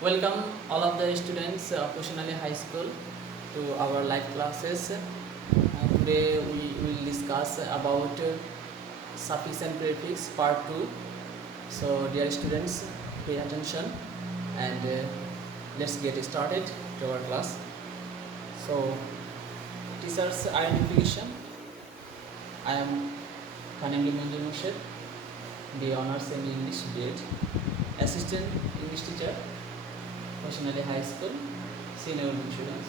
Welcome all of the students of Kushanali High School to our live classes. Today we will discuss about suffix and prefix part 2. So dear students, pay attention and let's get started to our class. So teacher's identification. I am Khanengi Manjur Murshid, the honors in English BEd, assistant English teacher, Kushanali High School, senior students.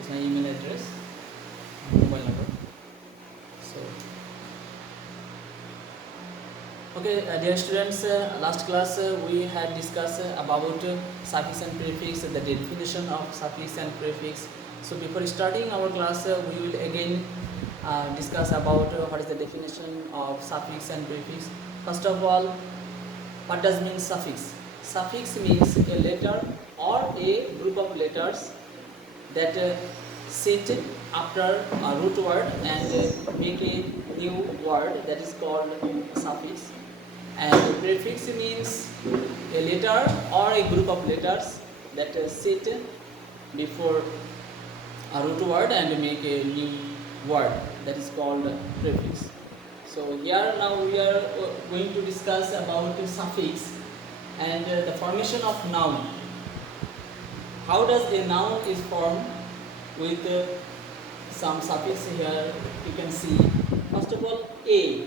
It's my email address, mobile number. So, okay, dear students, last class we had discussed about suffix and prefix, the definition of suffix and prefix. So, before starting our class, we will again discuss about what is the definition of suffix and prefix. First of all, what does mean suffix? Suffix means a letter or a group of letters that sit after a root word and make a new word, that is called a suffix. And prefix means a letter or a group of letters that sit before a root word and make a new word, that is called prefix. So here now we are going to discuss about suffix and the formation of noun. How does a noun is formed with some suffix here you can see. First of all, a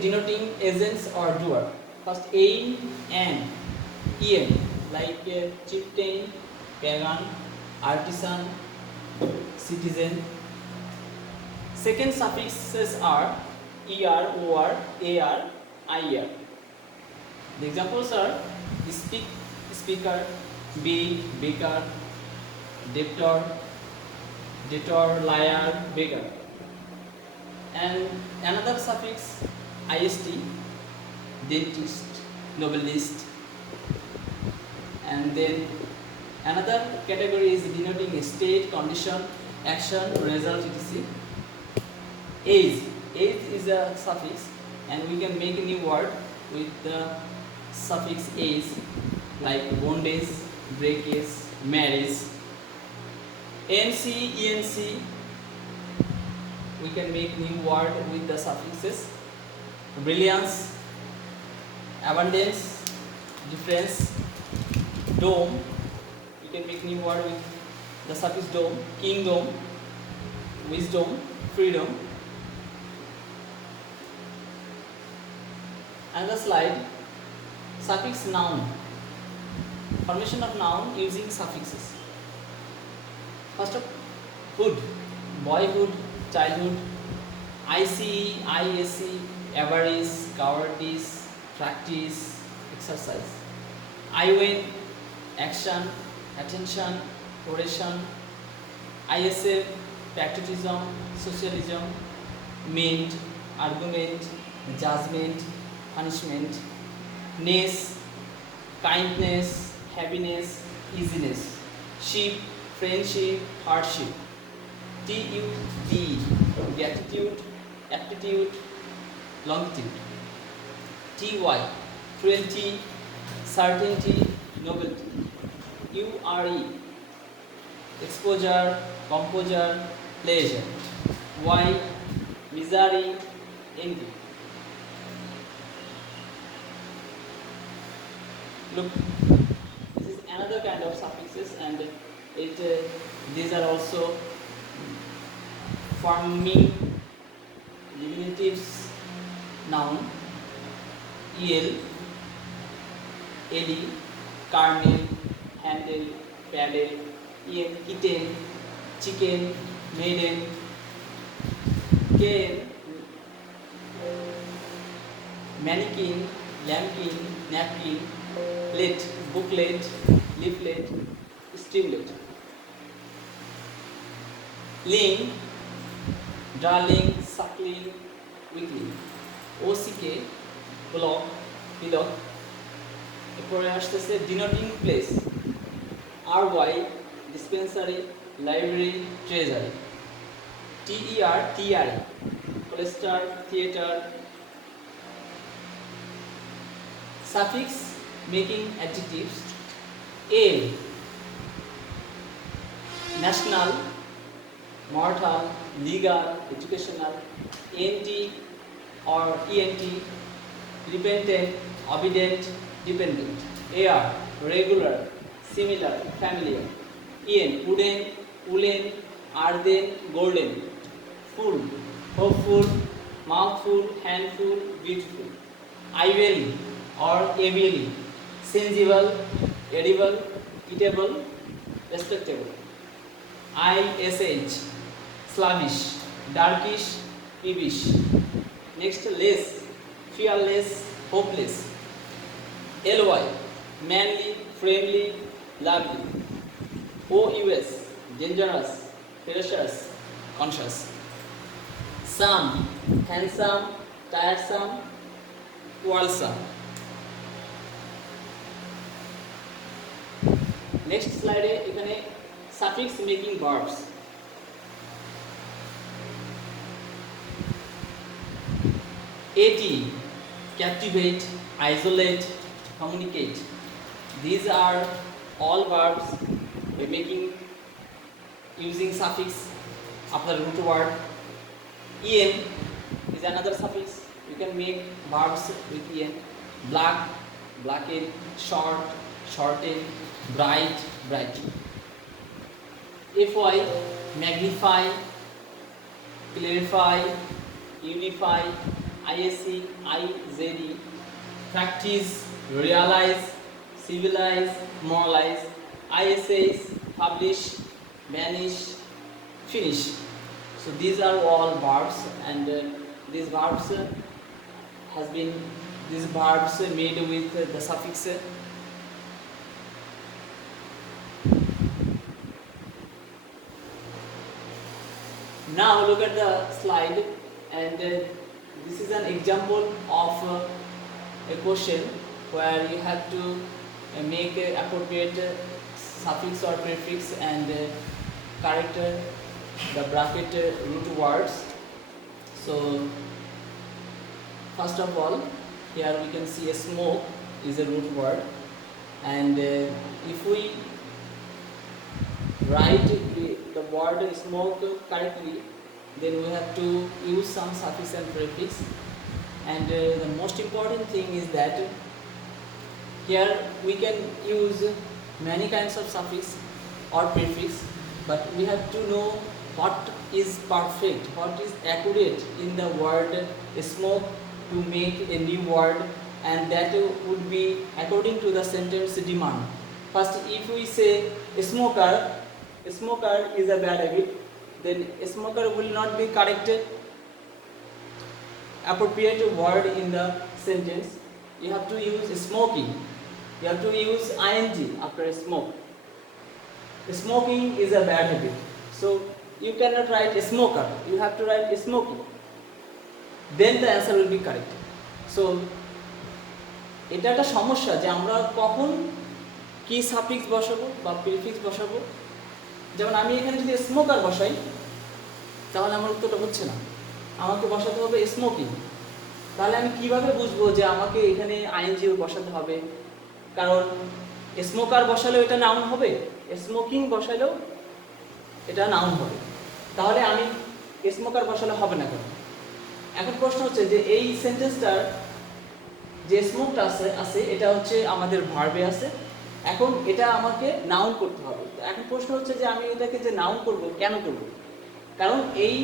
denoting agents or doer. First aim and en, like chieftain, pagan, artisan, citizen. Second suffixes are er, or, ar, ir. The examples are speak, speaker, be, baker, debtor, debtor, liar, beggar. And another suffix ist, dentist, novelist. And then another category is denoting state, condition, action, result, etc. Age is a suffix and we can make a new word with the suffix age, like bondage, breakage, marriage. enc, we can make new word with the suffixes. Brilliance, abundance, difference. Dome, we can make new word with the suffix dome. Kingdom, wisdom, freedom. Another slide, suffix noun. Formation of noun using suffixes. First of hood, boyhood, childhood. ICE, ISC, avarice, cowardice, practice, exercise. I win, action, attention, oration. ISF, patriotism, socialism. Meant, argument, judgment, punishment. Ness, kindness, happiness, easiness. Sheep, friendship, hardship. TUD, gratitude, aptitude, longitude. TY, cruelty, certainty, novelty. URE, exposure, composure, pleasure. Y, misery, envy. Look, this is another kind of suffixes and these are also forming diminutives noun. El, Eli, Carnel, Handle, Paddle, Kitten, Chicken, Maiden, Cane, Mannequin, Lambkin, Napkin, Plate, Booklet, Leaflet, Streamlet. Ling, darling, suckling, weakling. OCK, block, pillock. এরপরে আসতেছে ডিনোটিং place. RY, dispensary, library, treasury. TER, cloister, theater. Suffix making adjectives. A. National, mortal, legal, educational. Ent or ent, repentant, obedient, dependent. AR, regular, similar, familiar. En, wooden, woolen, earthen, golden. Full, hopeful, mouthful, handful, beautiful. Ively or avially, sensible, edible, eatable, respectable. ISH, slavish, darkish, peevish. Next, less, fearless, hopeless. LY, manly, friendly, lovely. OUS, dangerous, precious, conscious. Some, handsome, tiresome, quarrelsome. Next slide এখানে suffix making verbs. AT, captivate, isolate, communicate. These are all verbs making using suffix after root word. En is another suffix. You can make verbs with en. Black, blacken, short, shorten, bright, brighten. FY, magnify, clarify, unify. ISC, IZE, practice, realize, civilize, moralize. ISS, publish, vanish, finish. So these are all verbs, and these verbs made with the suffix. Now look at the slide, and this is an example of a question where you have to make appropriate suffix or prefix and correct the bracket root words. So first of all, here we can see a smoke is a root word, and if we write the word smoke correctly, then we have to use some suffix and prefix. And the most important thing is that here we can use many kinds of suffix or prefix, but we have to know what is perfect, what is accurate in the word smoke to make a new word, and that would be according to the sentence demand. First, if we say smoker is a bad habit, then smoker will not be corrected appropriate word in the sentence. You have to use smoking. You have to use ing after smoke. Smoking is a bad habit. So you cannot write smoker. You have to write smoking. Then the answer will be correct. So এটা একটা সমস্যা যে আমরা কখন কি suffix বসাবো বা prefix বসাবো। যেমন আমি এখানে যদি স্মোকার বসাই তাহলে আমার উত্তরটা হচ্ছে না, আমাকে বসাতে হবে স্মোকিং। তাহলে আমি কিভাবে বুঝবো যে আমাকে এখানে আইএনজিও বসাতে হবে? কারণ স্মোকার বসালেও এটা নাউন হবে, স্মোকিং বসালেও এটা নাউন হবে। তাহলে আমি স্মোকার বসালে হবে না কেন? এখন প্রশ্ন হচ্ছে যে এই সেন্টেন্সটার যে স্মোকটা আছে এটা হচ্ছে আমাদের ভার্বে আছে, এখন এটা আমাকে নাউন করতে হবে। এখন প্রশ্ন হচ্ছে যে আমি এটাকে যে নাউন করব কেন করব? কারণ এই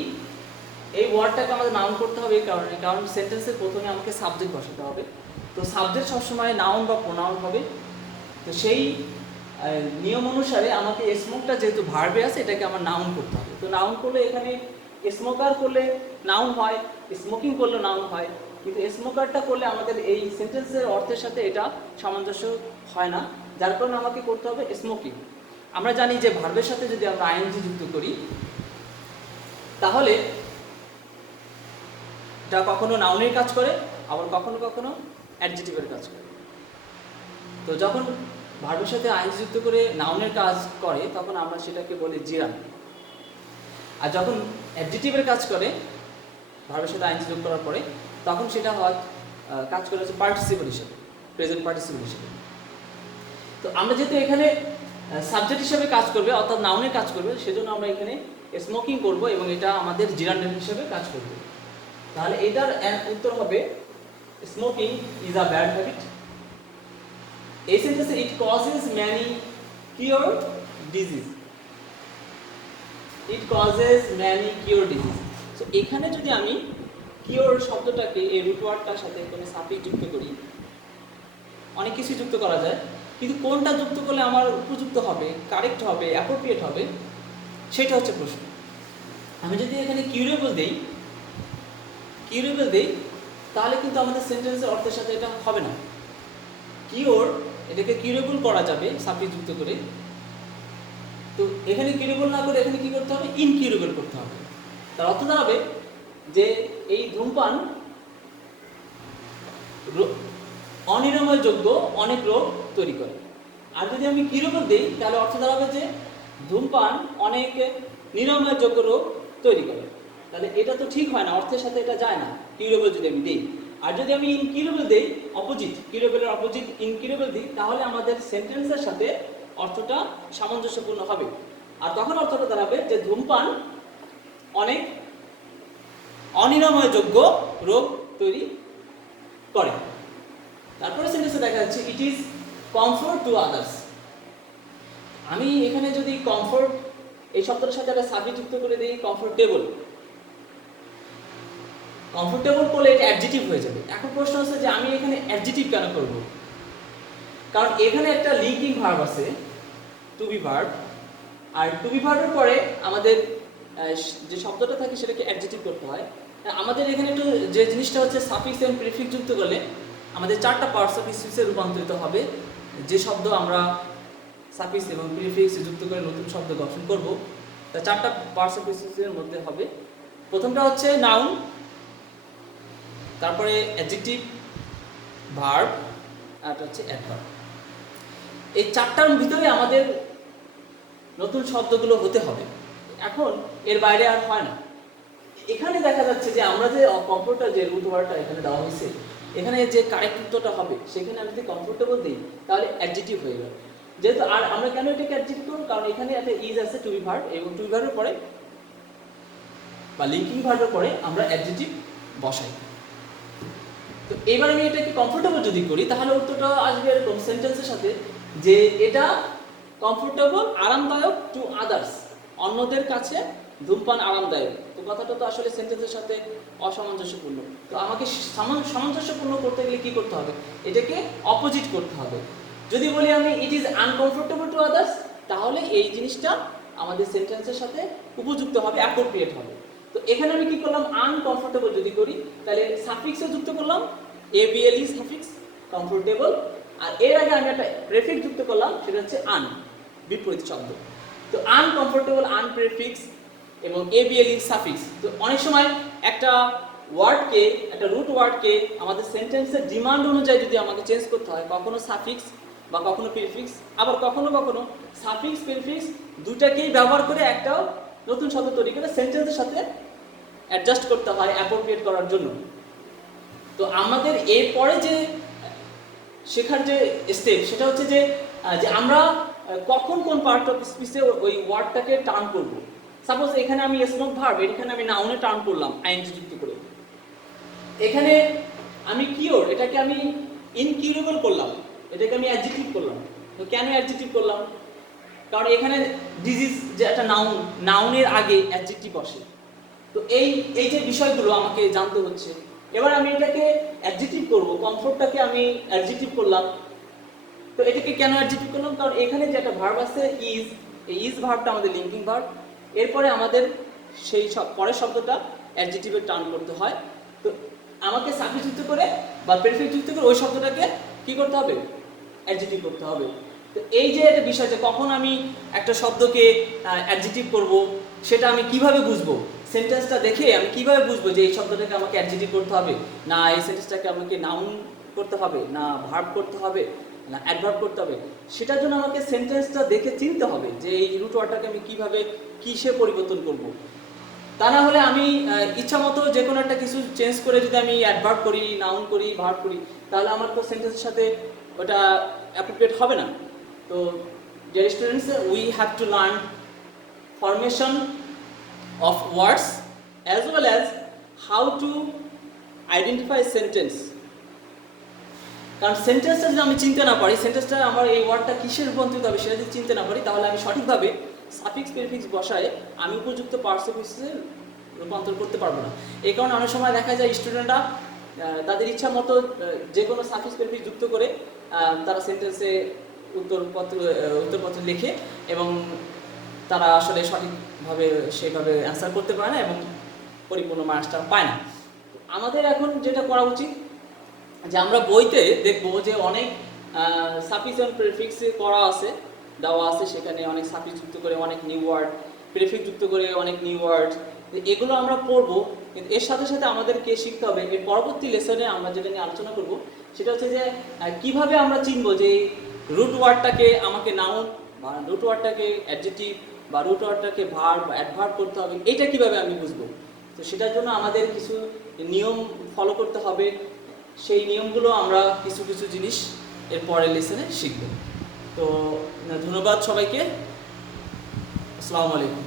ওয়ার্ডটাকে আমাদের নাউন করতে হবে এই কারণে, কারণ সেন্টেন্সের প্রথমে আমাকে সাবজেক্ট বসাতে হবে। তো সাবজেক্ট সবসময় নাউন বা প্রোনাউন হবে। তো সেই নিয়ম অনুসারে আমাকে স্মোকটা যেহেতু ভার্বে আছে এটাকে আমার নাউন করতে হবে। তো নাউন করলে এখানে স্মোকার করলে নাউন হয়, স্মোকিং করলে নাউন হয়, কিন্তু স্মোকারটা করলে আমাদের এই সেন্টেন্সের অর্থের সাথে এটা সামঞ্জস্য হয় না, যার কারণে আমাকে করতে হবে স্মোকিং। আমরা জানি যে ভার্বের সাথে যদি আমরা আইএনজি যুক্ত করি তাহলে এটা কখনো নাউনের কাজ করে, আবার কখনো কখনো অ্যাডজেক্টিভের কাজ করে। তো যখন ভার্বের সাথে আইএনজি যুক্ত করে নাউনের কাজ করে তখন আমরা সেটাকে বলি জিরান। আর যখন অ্যাডজেক্টিভের কাজ করে ভার্বের সাথে আইএনজি যোগ করার পরে তখন সেটা হয় কাজ করে হচ্ছে পার্টিসিপল হিসেবে, প্রেজেন্ট পার্টিসিপল হিসেবে। তো আমরা যেহেতু এখানে সাবজেক্ট হিসেবে কাজ করবে অর্থাৎ নাউনের কাজ করবে, সেজন্য আমরা এখানে স্মোকিং করব এবং এটা আমাদের জিরান্ডার হিসেবে কাজ করবে। তাহলে এটার উত্তর হবে smoking is a bad habit. এই সেন্টেন্সে it causes many cure disease, it causes many cure disease. So এখানে যদি আমি কিওর শব্দটাকে এই রুট ওয়ার্ডটার সাথে কোনো সাফিক্স যুক্ত করি, অনেক কিছু যুক্ত করা যায়, কিন্তু কোনটা যুক্ত করলে আমার উপযুক্ত হবে, কারেক্ট হবে, অ্যাপ্রোপ্রিয়েট হবে, সেটা হচ্ছে প্রশ্ন। আমি যদি এখানে কিউরেবল দেই তাহলে কিন্তু আমাদের সেন্টেন্সের অর্থের সাথে এটা হবে না। কিওর এটাকে কিউরেবল করা যাবে সাফিক্স যুক্ত করে, তো এখানে কিউরেবল না করে এখানে কি করতে হবে, ইনকিউরেবল করতে হবে। তার অর্থ দাঁড়াবে যে এই ধূমপান অনিরাময় যোগ্য অনেক রোগ তৈরি করে। আর যদি আমি কিউরেবল দিই তাহলে অর্থ দাঁড়াবে যে ধূমপান অনেক নিরাময় যোগ্য রোগ তৈরি করে। তাহলে এটা তো ঠিক হয় না, অর্থের সাথে এটা যায় না কিউরেবল যদি আমি দিই। আর যদি আমি ইনকিউরেবল দিই, অপোজিট, কিউরেবলের অপোজিট ইনকিউরেবল দিই, তাহলে আমাদের সেন্টেন্সের সাথে অর্থটা সামঞ্জস্যপূর্ণ হবে। আর তখন অর্থটা দাঁড়াবে যে ধূমপান অনেক অনিরাময় যোগ্য রোগ তৈরি করে। তারপরে সেন্টেন্সে দেখা যাচ্ছে it is comfort to others. আমি এখানে যদি কমফোর্ট এই শব্দটার সাথে একটা সাবজেক্ট যুক্ত করে দিই, কমফোর্টেবল করলে এটা অ্যাডজেক্টিভ হয়ে যাবে। এখন প্রশ্ন হচ্ছে যে আমি এখানে অ্যাডজেক্টিভ কেন করব? কারণ এখানে একটা লিঙ্কিং ভার্ব আছে, টু বি ভার্ব, আর টু বি ভার্বের পরে আমাদের যে শব্দটা থাকে সেটাকে অ্যাডজেক্টিভ করতে হয়। আমাদের এখানে একটু যে জিনিসটা হচ্ছে সাফিক্স এবং প্রিফিক্স যুক্ত করলে আমাদের চারটা পার্টস অফ স্পিচে রূপান্তরিত হবে। যে শব্দ আমরা সাফিক্স এবং প্রিফিক্স যুক্ত করে নতুন শব্দ গঠন করব, তা চারটা পার্টস অফ স্পিচের মধ্যে হবে। প্রথমটা হচ্ছে নাউন, তারপরে অ্যাডজেক্টিভ, ভার্ব, আর হচ্ছে অ্যাডভার্ব। এই চারটার ভিতরে আমাদের নতুন শব্দগুলো হতে হবে। এখন এর বাইরে আর হয় না। এখানে দেখা যাচ্ছে যে আমরা যে কমফোর্টার যে রুট ওয়ার্ডটা এখানে দেওয়া হয়েছে, এখানে যে কারেক্ট উত্তরটা হবে সেখানে আমি যদি কমফোর্টেবল দিই তাহলে অ্যাডজেক্টিভ হয়ে গেল। যেহেতু আর আমরা কেন এটাকে অ্যাডজেক্টিভ করব, কারণ এখানে একটা ইজ আছে টু বি ভার্ব, এবং টু বি ভার্বের পরে বা লিঙ্কিং ভার্বের পরে আমরা অ্যাডজেক্টিভ বসাই। তো এবার আমি এটাকে কমফোর্টেবল যদি করি তাহলে উত্তরটা আসবে এরকম সেন্টেন্সের সাথে যে এটা কমফোর্টেবল, আরামদায়ক টু আদার্স, অন্যদের কাছে ধূমপান আরামদায়ক। তো কথাটা তো আসলে সেন্টেন্সের সাথে অসামঞ্জস্যপূর্ণ। তো আমাকে সামঞ্জস্যপূর্ণ করতে গেলে কি করতে হবে, এটাকে অপোজিট করতে হবে। যদি বলি আমি it is uncomfortable to others, তাহলে এই জিনিসটা আমাদের সেন্টেন্সের সাথে উপযুক্ত হবে, অ্যাপ্রোপ্রিয়েট হবে। তো এখানে আমি কি করলাম, আনকমফোর্টেবল যদি করি তাহলে সাফিক্সে যুক্ত করলাম এবিএলই সাফিক্স কমফোর্টেবল, আর এর আগে আমি একটা প্রেফিক্স যুক্ত করলাম, সেটা হচ্ছে আন, বিপরীত শব্দ। তো আনকমফোর্টেবল, আন প্রেফিক্স এবং এবিএলই সাফিক্স। তো অনেক সময় একটা ওয়ার্ডকে, একটা রুট ওয়ার্ডকে আমাদের সেন্টেন্সের ডিমান্ড অনুযায়ী যদি আমাকে চেঞ্জ করতে হয়, কখনো সাফিক্স বা কখনো প্রিফিক্স, আবার কখনো কখনো সাফিক্স প্রিফিক্স দুটাকেই ব্যবহার করে একটা নতুন শব্দ তৈরি করে সেন্টেন্সের সাথে অ্যাডজাস্ট করতে হয় অ্যাপ্রোপ্রিয়েট করার জন্য। তো আমাদের এরপরে যে শেখার যে স্টেপ সেটা হচ্ছে যে আমরা কখন কোন পার্ট অফ স্পিচে ওই ওয়ার্ডটাকে টার্ন করব। সাপোজ এখানে আমি স্মোক ভার্ব, এখানে আমি নাউনে টার্ন করলাম আইএনজি যুক্ত করে। এখানে আমি কিওর, এটাকে আমি ইনকিউরেবল করলাম, এটাকে আমি অ্যাডজেক্টিভ করলাম। তো কেন অ্যাডজেক্টিভ করলাম, কারণ এখানে ডিজিজ যে একটা নাউনের আগে অ্যাডজেক্টিভ বসে। তো এই যে বিষয়গুলো আমাকে জানতে হচ্ছে। এবার আমি এটাকে অ্যাডজেক্টিভ করব, কমফোর্টটাকে আমি অ্যাডজেক্টিভ করলাম। তো এটাকে কেন অ্যাডজেক্টিভ করলাম, কারণ এখানে যে একটা ভার্ব আছে ইজ, এই ইজ ভার্বটা আমাদের লিঙ্কিং ভার্ব, এরপরে আমাদের সেই পরের শব্দটা অ্যাডজেক্টিভে টার্ন করতে হয়। তো আমাকে সাফিক্স যুক্ত করে বা প্রেফিক্স যুক্ত করে ওই শব্দটাকে কি করতে হবে, অ্যাডজেক্টিভ করতে হবে। তো এই যে একটা বিষয় যে কখন আমি একটা শব্দকে অ্যাডজেক্টিভ করব, সেটা আমি কিভাবে বুঝবো, সেন্টেন্সটা দেখে আমি কিভাবে বুঝবো যে এই শব্দটাকে আমাকে অ্যাডজেক্টিভ করতে হবে, না এই সেন্টেন্সটাকে আমাকে নাউন করতে হবে, না ভার্ব করতে হবে, না অ্যাডভার্ব করতে হবে, সেটার জন্য আমাকে সেন্টেন্সটা দেখে চিনতে হবে যে এই রুট ওয়ার্ডটাকে আমি কিভাবে কিসে পরিবর্তন করব। তা না হলে আমি ইচ্ছা মতো যে কোনো একটা কিছু চেঞ্জ করে যদি আমি অ্যাডভার্ব করি, নাউন করি, ভার্ব করি, তাহলে আমার তো সেন্টেন্সের সাথে ওটা অ্যাপ্রোপ্রিয়েট হবে না। তো dear students, we have to learn formation of words as well as how to identify sentence. কারণ সেন্টেন্সটা যদি আমি চিনতে না পারি, সেন্টেন্সটা আমার এই ওয়ার্ডটা কিসের রূপান্তরিত হবে সেটা যদি চিনতে না পারি, তাহলে আমি সঠিকভাবে সাফিক্স প্রিফিক্স বসায় আমি উপযুক্ত পার্সিফিক্সে রূপান্তর করতে পারবো না। এই কারণে অনেক সময় দেখা যায় স্টুডেন্টরা তাদের ইচ্ছা মতো যে কোনো সাফিক্স প্রিফিক্স যুক্ত করে তারা সেন্টেন্সে উত্তরপত্র লেখে এবং তারা আসলে সঠিকভাবে সেভাবে অ্যান্সার করতে পারে না এবং পরিপূর্ণ মার্কসটা পায় না। আমাদের এখন যেটা করা উচিত যে আমরা বইতে দেখবো যে অনেক সাফিক্স এন্ড প্রিফিক্স করা আছে, দেওয়া আছে, সেখানে অনেক সাফিক্স যুক্ত করে অনেক নিউ ওয়ার্ড, প্রিফিক্স যুক্ত করে অনেক নিউ ওয়ার্ড, এগুলো আমরা পড়বো। কিন্তু এর সাথে সাথে আমাদেরকে শিখতে হবে, এর পরবর্তী লেসনে আমরা যেটা নিয়ে আলোচনা করব সেটা হচ্ছে যে কিভাবে আমরা চিনবো যে রুট ওয়ার্ডটাকে আমাকে নাউন বা রুট ওয়ার্ডটাকে অ্যাডজেক্টিভ বা রুট ওয়ার্ডটাকে ভার্ব বা অ্যাডভার্ব করতে হবে, এটা কিভাবে আমি বুঝবো। তো সেটার জন্য আমাদের কিছু নিয়ম ফলো করতে হবে। সেই নিয়মগুলো আমরা কিছু কিছু জিনিস এর পরের লেসনে শিখব। তো ধন্যবাদ সবাইকে, আসসালামু আলাইকুম।